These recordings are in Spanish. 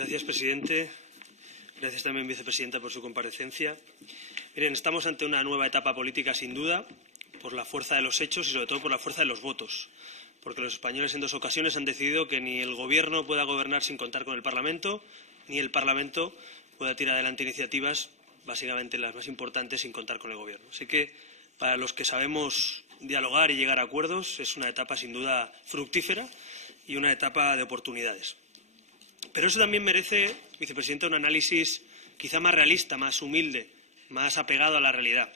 Gracias, presidente. Gracias también, vicepresidenta, por su comparecencia. Miren, estamos ante una nueva etapa política, sin duda, por la fuerza de los hechos y, sobre todo, por la fuerza de los votos. Porque los españoles en 2 ocasiones han decidido que ni el Gobierno pueda gobernar sin contar con el Parlamento, ni el Parlamento pueda tirar adelante iniciativas, básicamente las más importantes, sin contar con el Gobierno. Así que, para los que sabemos dialogar y llegar a acuerdos, es una etapa, sin duda, fructífera y una etapa de oportunidades. Pero eso también merece, vicepresidenta, un análisis quizá más realista, más humilde, más apegado a la realidad.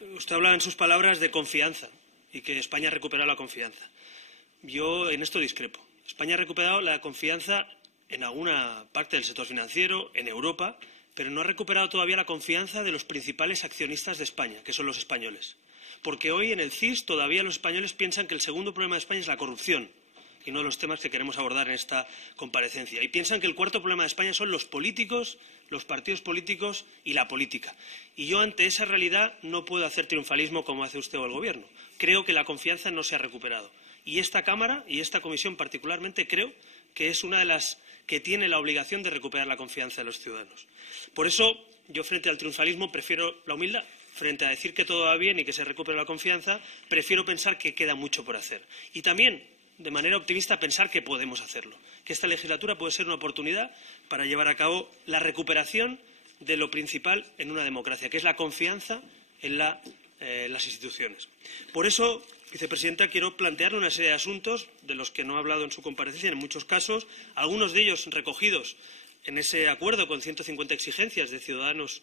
Usted hablaba en sus palabras de confianza y que España ha recuperado la confianza. Yo en esto discrepo. España ha recuperado la confianza en alguna parte del sector financiero, en Europa, pero no ha recuperado todavía la confianza de los principales accionistas de España, que son los españoles. Porque hoy en el CIS todavía los españoles piensan que el segundo problema de España es la corrupción, y uno de los temas que queremos abordar en esta comparecencia. Y piensan que el cuarto problema de España son los políticos, los partidos políticos y la política. Y yo, ante esa realidad, no puedo hacer triunfalismo como hace usted o el Gobierno. Creo que la confianza no se ha recuperado. Y esta Cámara y esta Comisión particularmente creo que es una de las que tiene la obligación de recuperar la confianza de los ciudadanos. Por eso, yo, frente al triunfalismo, prefiero la humildad. Frente a decir que todo va bien y que se recupera la confianza, prefiero pensar que queda mucho por hacer. Y también, de manera optimista, pensar que podemos hacerlo, que esta legislatura puede ser una oportunidad para llevar a cabo la recuperación de lo principal en una democracia, que es la confianza en las instituciones. Por eso, vicepresidenta, quiero plantearle una serie de asuntos de los que no ha hablado en su comparecencia, en muchos casos, algunos de ellos recogidos en ese acuerdo con 150 exigencias de Ciudadanos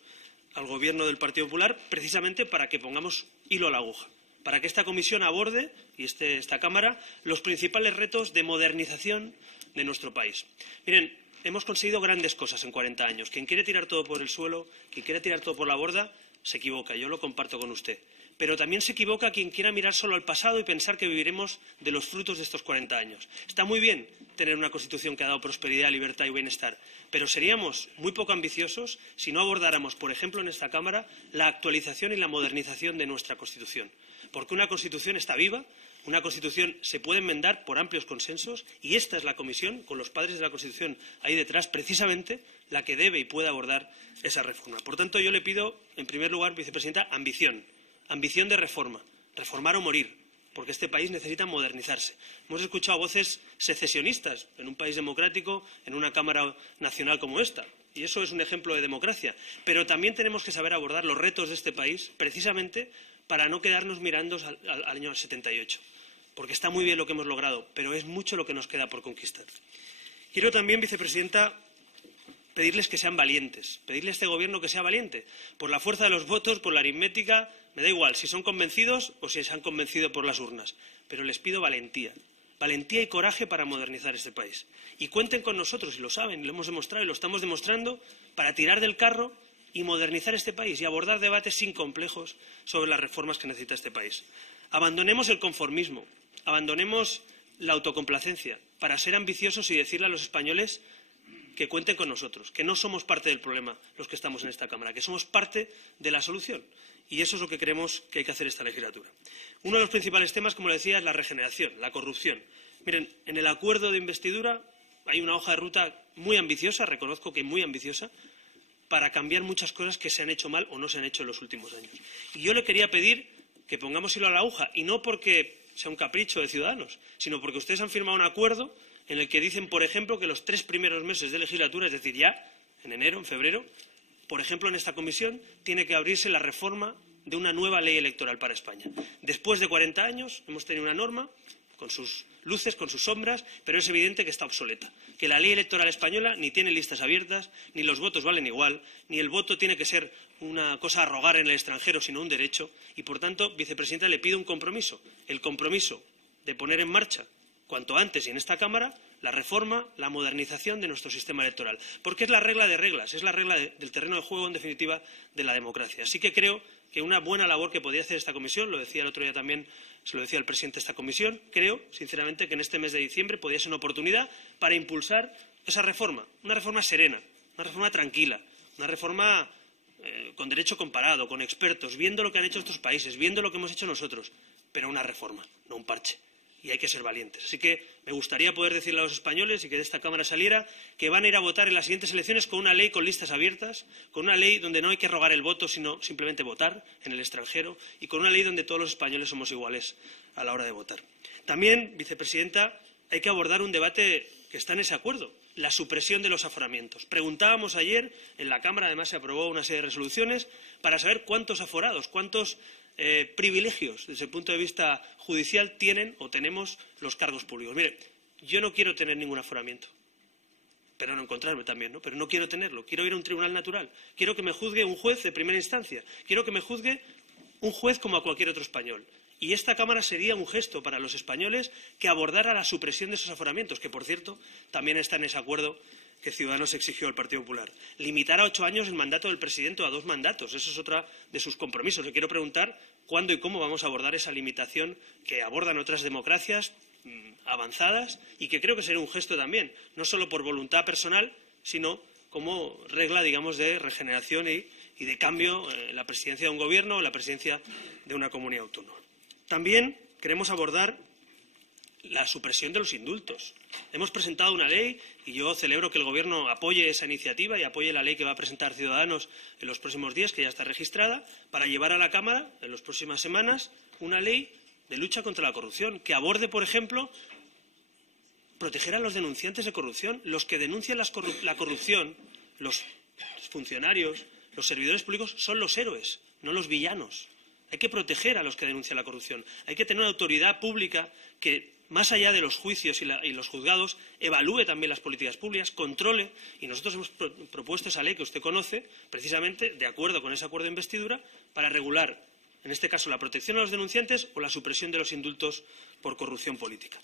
al Gobierno del Partido Popular, precisamente para que pongamos hilo a la aguja, para que esta comisión aborde, y esta Cámara, los principales retos de modernización de nuestro país. Miren, hemos conseguido grandes cosas en 40 años. Quien quiere tirar todo por el suelo, quien quiere tirar todo por la borda, se equivoca. Yo lo comparto con usted. Pero también se equivoca quien quiera mirar solo al pasado y pensar que viviremos de los frutos de estos 40 años. Está muy bien tener una Constitución que ha dado prosperidad, libertad y bienestar, pero seríamos muy poco ambiciosos si no abordáramos, por ejemplo, en esta Cámara, la actualización y la modernización de nuestra Constitución. Porque una Constitución está viva, una Constitución se puede enmendar por amplios consensos y esta es la Comisión, con los padres de la Constitución ahí detrás, precisamente la que debe y puede abordar esa reforma. Por tanto, yo le pido, en primer lugar, vicepresidenta, ambición. Ambición de reforma, reformar o morir, porque este país necesita modernizarse. Hemos escuchado voces secesionistas en un país democrático, en una Cámara nacional como esta, y eso es un ejemplo de democracia. Pero también tenemos que saber abordar los retos de este país, precisamente para no quedarnos mirando al año 78, porque está muy bien lo que hemos logrado, pero es mucho lo que nos queda por conquistar. Quiero también, vicepresidenta, pedirles que sean valientes, pedirle a este Gobierno que sea valiente, por la fuerza de los votos, por la aritmética. Me da igual si son convencidos o si se han convencido por las urnas, pero les pido valentía, valentía y coraje para modernizar este país. Y cuenten con nosotros, y lo saben, lo hemos demostrado y lo estamos demostrando, para tirar del carro y modernizar este país y abordar debates sin complejos sobre las reformas que necesita este país. Abandonemos el conformismo, abandonemos la autocomplacencia para ser ambiciosos y decirle a los españoles que cuenten con nosotros, que no somos parte del problema los que estamos en esta Cámara, que somos parte de la solución. Y eso es lo que creemos que hay que hacer esta legislatura. Uno de los principales temas, como le decía, es la regeneración, la corrupción. Miren, en el acuerdo de investidura hay una hoja de ruta muy ambiciosa, reconozco que muy ambiciosa, para cambiar muchas cosas que se han hecho mal o no se han hecho en los últimos años. Y yo le quería pedir que pongamos hilo a la aguja, y no porque sea un capricho de Ciudadanos, sino porque ustedes han firmado un acuerdo en el que dicen, por ejemplo, que los 3 primeros meses de legislatura, es decir, ya, en enero, en febrero, por ejemplo, en esta comisión, tiene que abrirse la reforma de una nueva ley electoral para España. Después de 40 años hemos tenido una norma con sus luces, con sus sombras, pero es evidente que está obsoleta, que la ley electoral española ni tiene listas abiertas, ni los votos valen igual, ni el voto tiene que ser una cosa a rogar en el extranjero, sino un derecho. Y, por tanto, vicepresidenta, le pido un compromiso, el compromiso de poner en marcha cuanto antes y en esta Cámara la reforma, la modernización de nuestro sistema electoral, porque es la regla de reglas, es la regla del terreno de juego, en definitiva, de la democracia. Así que creo que una buena labor que podría hacer esta comisión, lo decía el otro día también, se lo decía el presidente de esta comisión, creo, sinceramente, que en este mes de diciembre podría ser una oportunidad para impulsar esa reforma, una reforma serena, una reforma tranquila, una reforma con derecho comparado, con expertos, viendo lo que han hecho estos países, viendo lo que hemos hecho nosotros, pero una reforma, no un parche. y hay que ser valientes. Así que me gustaría poder decirle a los españoles y que de esta Cámara saliera que van a ir a votar en las siguientes elecciones con una ley con listas abiertas, con una ley donde no hay que rogar el voto, sino simplemente votar en el extranjero, y con una ley donde todos los españoles somos iguales a la hora de votar. También, vicepresidenta, hay que abordar un debate que está en ese acuerdo, la supresión de los aforamientos. Preguntábamos ayer, en la Cámara además se aprobó una serie de resoluciones para saber cuántos aforados, cuántos privilegios desde el punto de vista judicial tienen o tenemos los cargos públicos. Mire, yo no quiero tener ningún aforamiento, pero no encontrarme también, ¿no? Pero no quiero tenerlo, quiero ir a un tribunal natural, quiero que me juzgue un juez de primera instancia, quiero que me juzgue un juez como a cualquier otro español. Y esta Cámara sería un gesto para los españoles que abordara la supresión de esos aforamientos, que, por cierto, también está en ese acuerdo que Ciudadanos exigió al Partido Popular. Limitar a 8 años el mandato del presidente o a 2 mandatos. Eso es otra de sus compromisos. Le quiero preguntar cuándo y cómo vamos a abordar esa limitación que abordan otras democracias avanzadas y que creo que sería un gesto también, no solo por voluntad personal, sino como regla, digamos, de regeneración y de cambio en la presidencia de un gobierno o en la presidencia de una comunidad autónoma. También queremos abordar la supresión de los indultos. Hemos presentado una ley y yo celebro que el Gobierno apoye esa iniciativa y apoye la ley que va a presentar Ciudadanos en los próximos días, que ya está registrada, para llevar a la Cámara en las próximas semanas una ley de lucha contra la corrupción que aborde, por ejemplo, proteger a los denunciantes de corrupción. Los que denuncian la corrupción, los funcionarios, los servidores públicos, son los héroes, no los villanos. Hay que proteger a los que denuncian la corrupción. Hay que tener una autoridad pública que, más allá de los juicios y los juzgados, evalúe también las políticas públicas, controle. Y nosotros hemos propuesto esa ley que usted conoce, precisamente de acuerdo con ese acuerdo de investidura, para regular, en este caso, la protección a los denunciantes o la supresión de los indultos por corrupción política.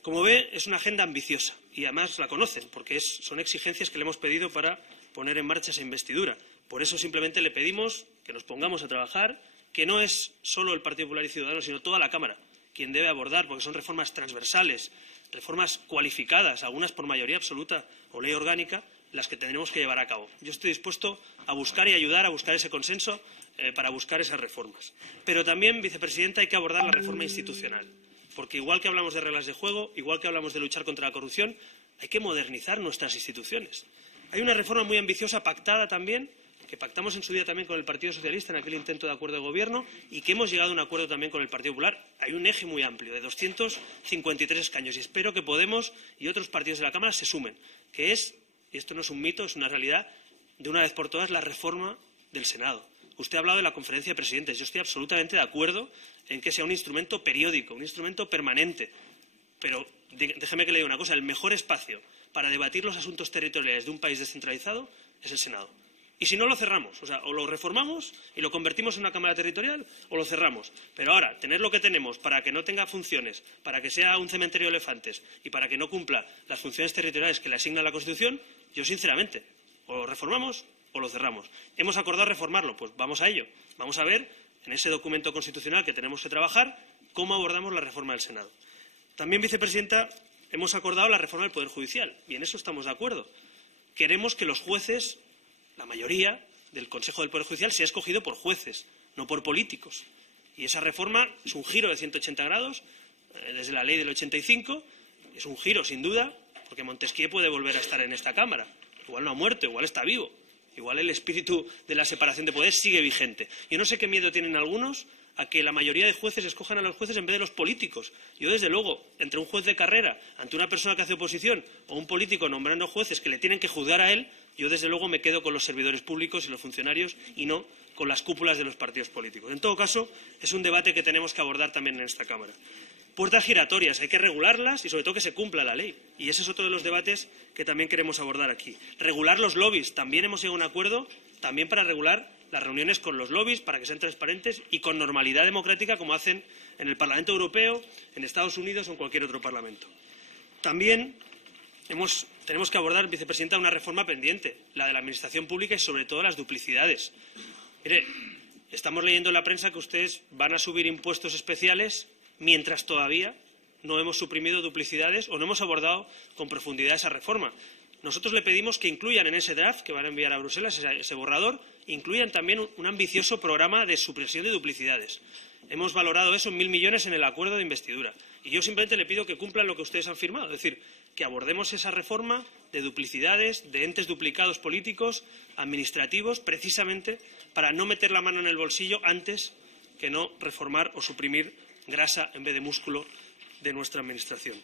Como ve, es una agenda ambiciosa y además la conocen, porque son exigencias que le hemos pedido para poner en marcha esa investidura. Por eso simplemente le pedimos que nos pongamos a trabajar, que no es solo el Partido Popular y Ciudadanos, sino toda la Cámara quien debe abordar, porque son reformas transversales, reformas cualificadas, algunas por mayoría absoluta o ley orgánica, las que tendremos que llevar a cabo. Yo estoy dispuesto a buscar y ayudar a buscar ese consenso para buscar esas reformas. Pero también, vicepresidenta, hay que abordar la reforma institucional, porque igual que hablamos de reglas de juego, igual que hablamos de luchar contra la corrupción, hay que modernizar nuestras instituciones. Hay una reforma muy ambiciosa pactada también, que pactamos en su día también con el Partido Socialista en aquel intento de acuerdo de gobierno y que hemos llegado a un acuerdo también con el Partido Popular. Hay un eje muy amplio de 253 escaños y espero que Podemos y otros partidos de la Cámara se sumen, que es, y esto no es un mito, es una realidad, de una vez por todas la reforma del Senado. Usted ha hablado de la conferencia de presidentes. Yo estoy absolutamente de acuerdo en que sea un instrumento periódico, un instrumento permanente. Pero déjeme que le diga una cosa, el mejor espacio para debatir los asuntos territoriales de un país descentralizado es el Senado. Y si no, lo cerramos. O sea, o lo reformamos y lo convertimos en una Cámara territorial o lo cerramos. Pero ahora, tener lo que tenemos para que no tenga funciones, para que sea un cementerio de elefantes y para que no cumpla las funciones territoriales que le asigna la Constitución, yo sinceramente, o lo reformamos o lo cerramos. Hemos acordado reformarlo, pues vamos a ello. Vamos a ver, en ese documento constitucional que tenemos que trabajar, cómo abordamos la reforma del Senado. También, vicepresidenta, hemos acordado la reforma del Poder Judicial y en eso estamos de acuerdo. Queremos que los jueces, la mayoría del Consejo del Poder Judicial, sea escogido por jueces, no por políticos. Y esa reforma es un giro de 180 grados, desde la ley del 85, es un giro sin duda, porque Montesquieu puede volver a estar en esta Cámara. Igual no ha muerto, igual está vivo, igual el espíritu de la separación de poderes sigue vigente. Yo no sé qué miedo tienen algunos a que la mayoría de jueces escojan a los jueces en vez de los políticos. Yo, desde luego, entre un juez de carrera, ante una persona que hace oposición, o un político nombrando jueces que le tienen que juzgar a él, yo, desde luego, me quedo con los servidores públicos y los funcionarios y no con las cúpulas de los partidos políticos. En todo caso, es un debate que tenemos que abordar también en esta Cámara. Puertas giratorias, hay que regularlas y, sobre todo, que se cumpla la ley. Y ese es otro de los debates que también queremos abordar aquí. Regular los lobbies. También hemos llegado a un acuerdo también para regular las reuniones con los lobbies, para que sean transparentes y con normalidad democrática, como hacen en el Parlamento Europeo, en Estados Unidos o en cualquier otro parlamento. También tenemos que abordar, vicepresidenta, una reforma pendiente, la de la administración pública y, sobre todo, las duplicidades. Mire, estamos leyendo en la prensa que ustedes van a subir impuestos especiales mientras todavía no hemos suprimido duplicidades o no hemos abordado con profundidad esa reforma. Nosotros le pedimos que incluyan en ese draft que van a enviar a Bruselas, ese borrador, incluyan también un ambicioso programa de supresión de duplicidades. Hemos valorado eso en 1.000 millones en el acuerdo de investidura. Y yo simplemente le pido que cumplan lo que ustedes han firmado, es decir, que abordemos esa reforma de duplicidades, de entes duplicados políticos, administrativos, precisamente para no meter la mano en el bolsillo antes que no reformar o suprimir grasa en vez de músculo de nuestra Administración.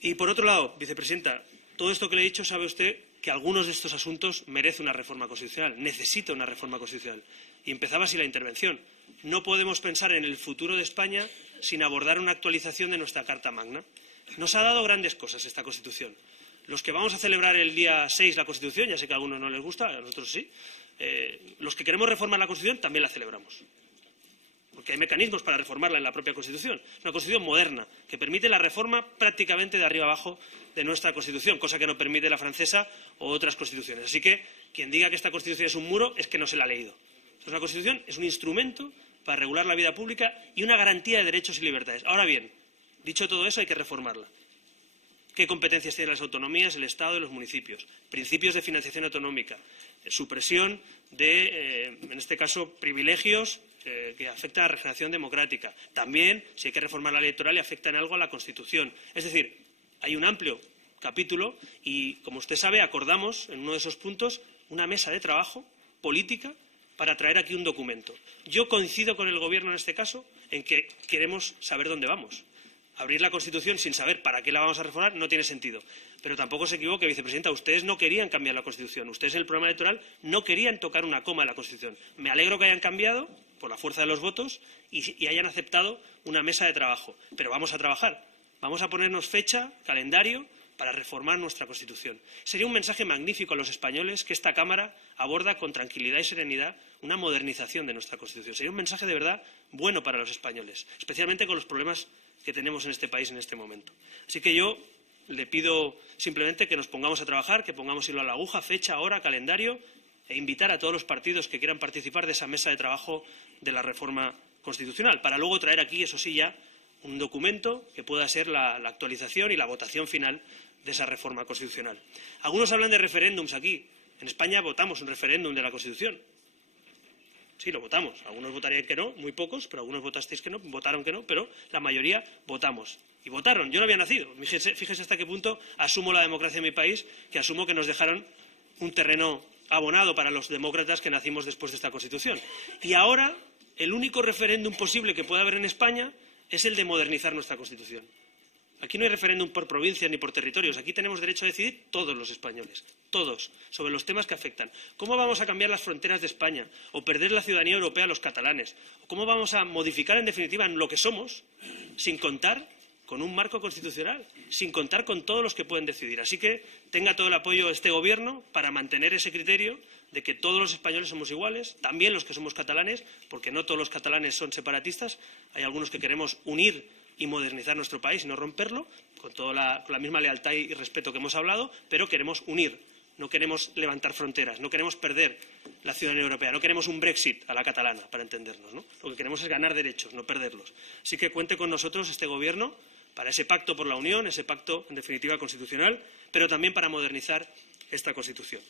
Y, por otro lado, vicepresidenta, todo esto que le he dicho, sabe usted que algunos de estos asuntos merecen una reforma constitucional, necesita una reforma constitucional. Y empezaba así la intervención. No podemos pensar en el futuro de España sin abordar una actualización de nuestra Carta Magna. Nos ha dado grandes cosas esta Constitución. Los que vamos a celebrar el día 6 la Constitución, ya sé que a algunos no les gusta, a nosotros sí, los que queremos reformar la Constitución también la celebramos. Porque hay mecanismos para reformarla en la propia Constitución. Es una Constitución moderna, que permite la reforma prácticamente de arriba abajo de nuestra Constitución, cosa que no permite la francesa o otras constituciones. Así que quien diga que esta Constitución es un muro es que no se la ha leído. Es una Constitución, es un instrumento para regular la vida pública y una garantía de derechos y libertades. Ahora bien, dicho todo eso, hay que reformarla. ¿Qué competencias tienen las autonomías, el Estado y los municipios? Principios de financiación autonómica, supresión de, en este caso, privilegios que afectan a la regeneración democrática. También, si hay que reformar la ley electoral, y afecta en algo a la Constitución. Es decir, hay un amplio capítulo y, como usted sabe, acordamos en uno de esos puntos una mesa de trabajo política para traer aquí un documento. Yo coincido con el Gobierno en este caso en que queremos saber dónde vamos. Abrir la Constitución sin saber para qué la vamos a reformar no tiene sentido. Pero tampoco se equivoque, vicepresidenta, ustedes no querían cambiar la Constitución. Ustedes en el programa electoral no querían tocar una coma en la Constitución. Me alegro que hayan cambiado por la fuerza de los votos y hayan aceptado una mesa de trabajo. Pero vamos a trabajar. Vamos a ponernos fecha, calendario, para reformar nuestra Constitución. Sería un mensaje magnífico a los españoles que esta Cámara aborda con tranquilidad y serenidad una modernización de nuestra Constitución. Sería un mensaje de verdad bueno para los españoles, especialmente con los problemas que tenemos en este país en este momento. Así que yo le pido simplemente que nos pongamos a trabajar, que pongamos hilo a la aguja, fecha, hora, calendario, e invitar a todos los partidos que quieran participar de esa mesa de trabajo de la reforma constitucional, para luego traer aquí, eso sí, ya un documento que pueda ser la actualización y la votación final de esa reforma constitucional. Algunos hablan de referéndums aquí. En España votamos un referéndum de la Constitución. Sí, lo votamos. Algunos votarían que no, muy pocos, pero algunos votasteis que no, votaron que no, pero la mayoría votamos. Y votaron. Yo no había nacido. Fíjese hasta qué punto asumo la democracia en mi país, que asumo que nos dejaron un terreno abonado para los demócratas que nacimos después de esta Constitución. Y ahora, el único referéndum posible que pueda haber en España es el de modernizar nuestra Constitución. Aquí no hay referéndum por provincias ni por territorios. Aquí tenemos derecho a decidir todos los españoles, todos, sobre los temas que afectan. ¿Cómo vamos a cambiar las fronteras de España o perder la ciudadanía europea a los catalanes? ¿Cómo vamos a modificar, en definitiva, lo que somos sin contar con un marco constitucional, sin contar con todos los que pueden decidir? Así que tenga todo el apoyo de este Gobierno para mantener ese criterio de que todos los españoles somos iguales, también los que somos catalanes, porque no todos los catalanes son separatistas. Hay algunos que queremos unir y modernizar nuestro país y no romperlo, con la misma lealtad y respeto que hemos hablado, pero queremos unir, no queremos levantar fronteras, no queremos perder la ciudadanía europea, no queremos un Brexit a la catalana, para entendernos, ¿no? Lo que queremos es ganar derechos, no perderlos. Así que cuente con nosotros este Gobierno para ese pacto por la Unión, ese pacto, en definitiva, constitucional, pero también para modernizar esta Constitución.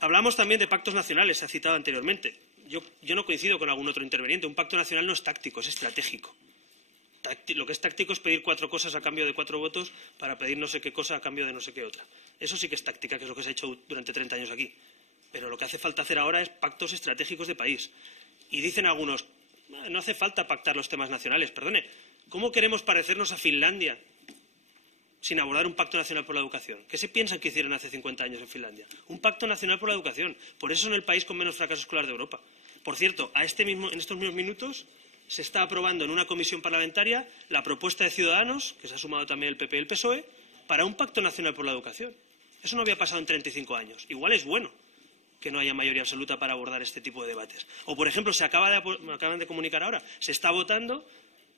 Hablamos también de pactos nacionales, se ha citado anteriormente. Yo no coincido con algún otro interviniente. Un pacto nacional no es táctico, es estratégico. Lo que es táctico es pedir 4 cosas a cambio de 4 votos para pedir no sé qué cosa a cambio de no sé qué otra. Eso sí que es táctica, que es lo que se ha hecho durante 30 años aquí. Pero lo que hace falta hacer ahora es pactos estratégicos de país. Y dicen algunos, no hace falta pactar los temas nacionales. Perdone, ¿cómo queremos parecernos a Finlandia sin abordar un pacto nacional por la educación? ¿Qué se piensan que hicieron hace 50 años en Finlandia? Un pacto nacional por la educación. Por eso son el país con menos fracaso escolar de Europa. Por cierto, en estos mismos minutos se está aprobando en una comisión parlamentaria la propuesta de Ciudadanos, que se ha sumado también el PP y el PSOE, para un pacto nacional por la educación. Eso no había pasado en 35 años. Igual es bueno que no haya mayoría absoluta para abordar este tipo de debates. O, por ejemplo, me acaban de comunicar ahora, se está votando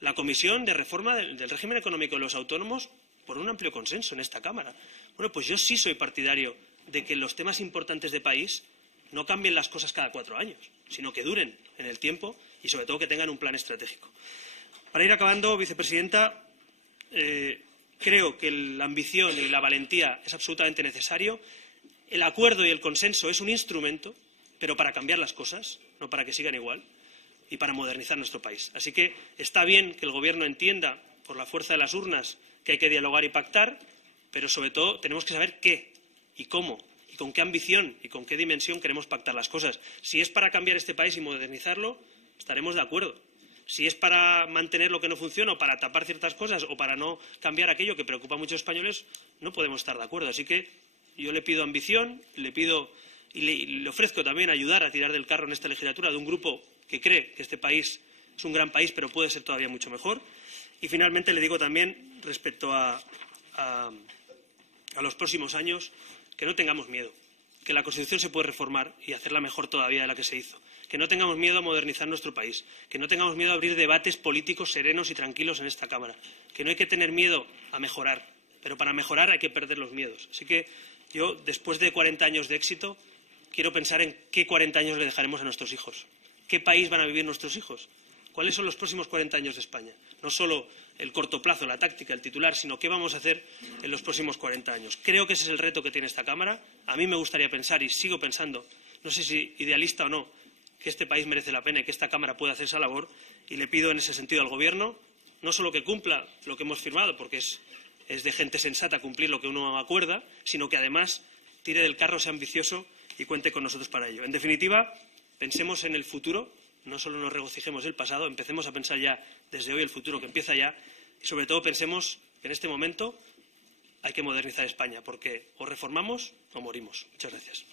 la comisión de reforma del régimen económico de los autónomos por un amplio consenso en esta Cámara. Bueno, pues yo sí soy partidario de que los temas importantes de país no cambien las cosas cada 4 años, sino que duren en el tiempo y, sobre todo, que tengan un plan estratégico. Para ir acabando, vicepresidenta, creo que la ambición y la valentía es absolutamente necesario. El acuerdo y el consenso es un instrumento, pero para cambiar las cosas, no para que sigan igual. y para modernizar nuestro país. Así que está bien que el Gobierno entienda, por la fuerza de las urnas, que hay que dialogar y pactar, pero sobre todo tenemos que saber qué y cómo y con qué ambición y con qué dimensión queremos pactar las cosas. Si es para cambiar este país y modernizarlo, estaremos de acuerdo. Si es para mantener lo que no funciona o para tapar ciertas cosas o para no cambiar aquello que preocupa a muchos españoles, no podemos estar de acuerdo. Así que yo le pido ambición, le pido y le ofrezco también ayudar a tirar del carro en esta legislatura de un grupo que cree que este país es un gran país, pero puede ser todavía mucho mejor. Y finalmente le digo también, respecto a los próximos años, que no tengamos miedo, que la Constitución se puede reformar y hacerla mejor todavía de la que se hizo, que no tengamos miedo a modernizar nuestro país, que no tengamos miedo a abrir debates políticos serenos y tranquilos en esta Cámara, que no hay que tener miedo a mejorar, pero para mejorar hay que perder los miedos. Así que yo, después de 40 años de éxito, quiero pensar en qué 40 años le dejaremos a nuestros hijos, qué país van a vivir nuestros hijos, cuáles son los próximos 40 años de España. No solo el corto plazo, la táctica, el titular, sino qué vamos a hacer en los próximos 40 años. Creo que ese es el reto que tiene esta Cámara. A mí me gustaría pensar, y sigo pensando, no sé si idealista o no, que este país merece la pena y que esta Cámara pueda hacer esa labor. Y le pido en ese sentido al Gobierno no solo que cumpla lo que hemos firmado, porque es de gente sensata cumplir lo que uno acuerda, sino que además tire del carro, sea ambicioso y cuente con nosotros para ello. En definitiva, pensemos en el futuro. No solo nos regocijemos del pasado, empecemos a pensar ya desde hoy el futuro que empieza ya y sobre todo pensemos que en este momento hay que modernizar España porque o reformamos o morimos. Muchas gracias.